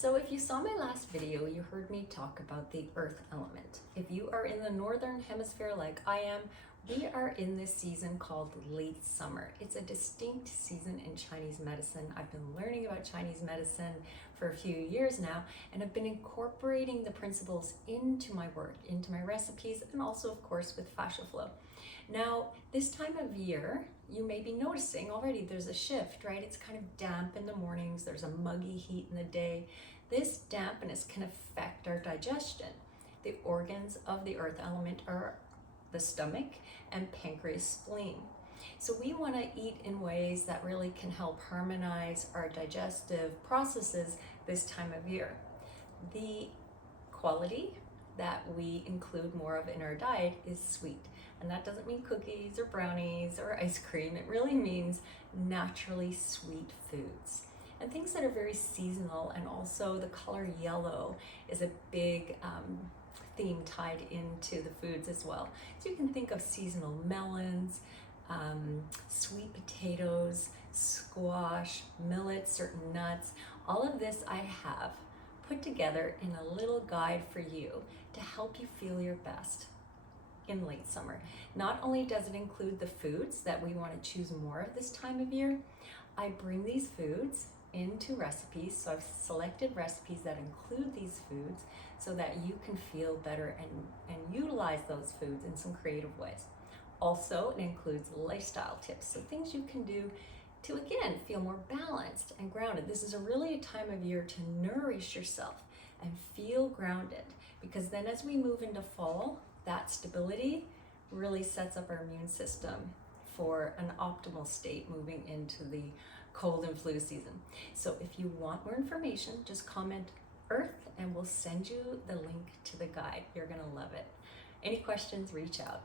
So if you saw my last video, you heard me talk about the earth element. If you are in the northern hemisphere like I am, we are in this season called late summer. It's a distinct season in Chinese medicine. I've been learning about Chinese medicine for a few years now, and I've been incorporating the principles into my work, into my recipes, and also of course with fascia flow. Now, this time of year, you may be noticing already there's a shift, right? It's kind of damp in the mornings, there's a muggy heat in the day. This dampness can affect our digestion. The organs of the earth element are the stomach and pancreas, spleen. So we want to eat in ways that really can help harmonize our digestive processes this time of year. The quality that we include more of in our diet is sweet. And that doesn't mean cookies or brownies or ice cream. It really means naturally sweet foods. And things that are very seasonal, and also the color yellow is a big theme tied into the foods as well. So you can think of seasonal melons, sweet potatoes, squash, millet, certain nuts. All of this I have put together in a little guide for you to help you feel your best in late summer. Not only does it include the foods that we want to choose more of this time of year, I bring these foods into recipes. So I've selected recipes that include these foods so that you can feel better and utilize those foods in some creative ways. Also, it includes lifestyle tips, so things you can do to, again, feel more balanced and grounded. This is really a time of year to nourish yourself and feel grounded, because then as we move into fall, that stability really sets up our immune system for an optimal state moving into the cold and flu season. So if you want more information, just comment Earth and we'll send you the link to the guide. You're gonna love it. Any questions, reach out.